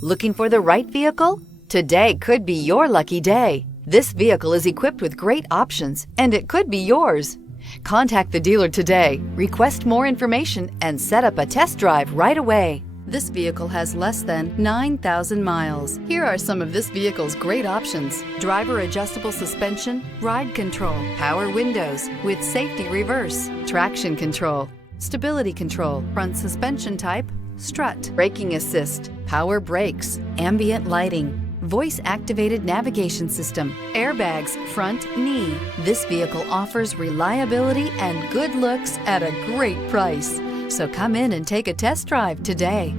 Looking for the right vehicle? Today could be your lucky day. This vehicle is equipped with great options, and it could be yours. Contact the dealer today, request more information, and set up a test drive right away. This vehicle has less than 9,000 miles. Here are some of this vehicle's great options: driver adjustable suspension, ride control, power windows with safety reverse, traction control, stability control, front suspension type, strut, braking assist, power brakes, ambient lighting, voice-activated navigation system, airbags, front knee. This vehicle offers reliability and good looks at a great price. So come in and take a test drive today.